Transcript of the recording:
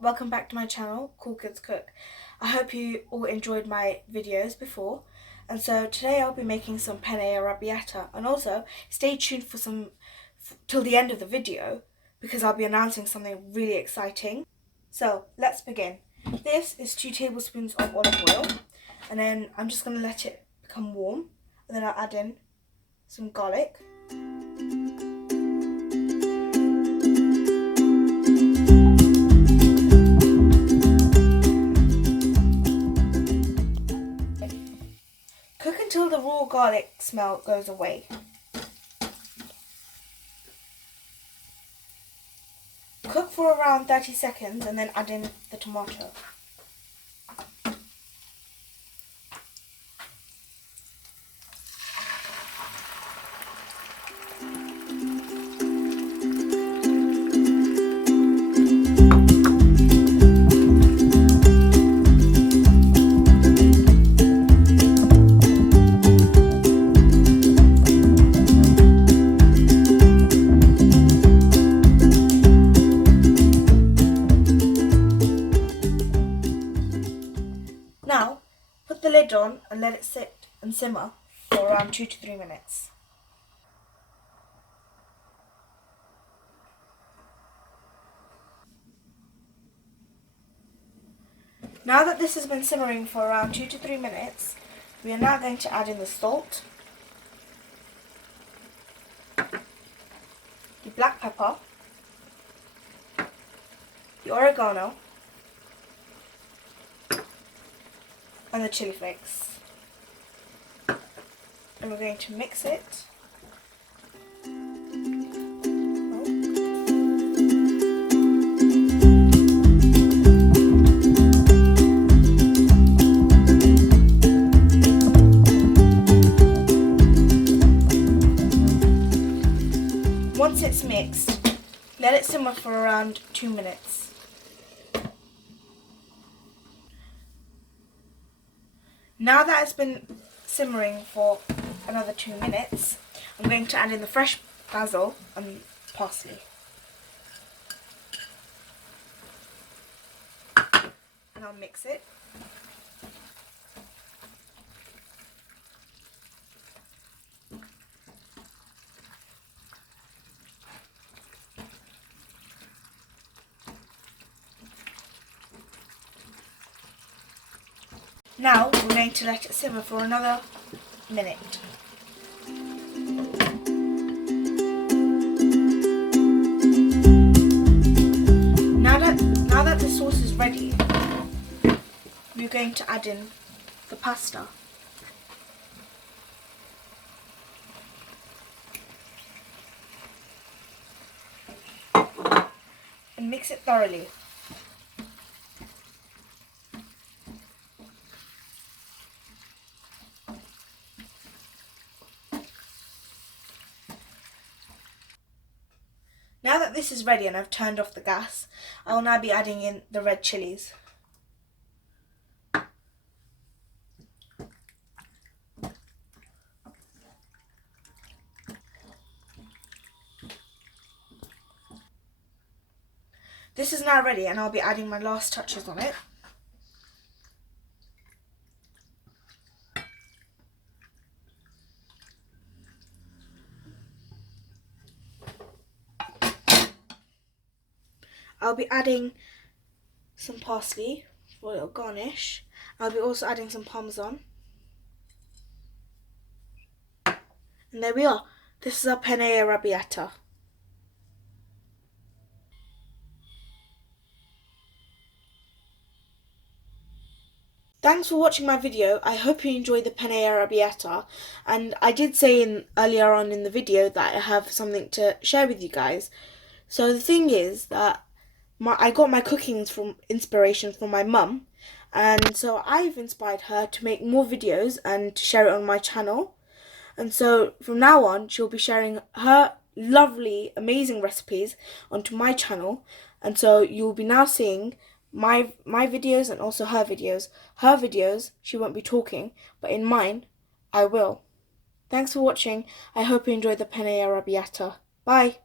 welcome back to my channel, Cool Kids Cook. I hope you all enjoyed my videos before, and so today I'll be making some Penne Arrabbiata, and also stay tuned for till the end of the video because I'll be announcing something really exciting. So let's begin. This is 2 tablespoons of olive oil, and then I'm just going to let it become warm, and then I'll add in some garlic. Cook until the raw garlic smell goes away. Cook for around 30 seconds and then add in the tomato. Now, put the lid on and let it sit and simmer for around 2 to 3 minutes. Now that this has been simmering for around 2 to 3 minutes, we are now going to add in the salt, the black pepper, the oregano, and the chili flakes. And we're going to mix it. Once it's mixed, let it simmer for around 2 minutes. Now that it's been simmering for another 2 minutes, I'm going to add in the fresh basil and parsley. And I'll mix it. Now we're going to let it simmer for another minute. Now that the sauce is ready, we're going to add in the pasta. And mix it thoroughly. Now that this is ready and I've turned off the gas, I will now be adding in the red chilies. This is now ready and I'll be adding my last touches on it. I'll be adding some parsley for a little garnish. I'll be also adding some parmesan. And there we are. This is our Penne Arrabbiata. Thanks for watching my video. I hope you enjoyed the Penne Arrabbiata, and I did say earlier on in the video that I have something to share with you guys. So the thing is that I got my cooking from inspiration from my mum, and so I've inspired her to make more videos and to share it on my channel. And so from now on, she'll be sharing her lovely, amazing recipes onto my channel, and so you'll be now seeing my videos and also her videos. Her videos, she won't be talking, but in mine, I will. Thanks for watching. I hope you enjoyed the Penne Arrabbiata. Bye.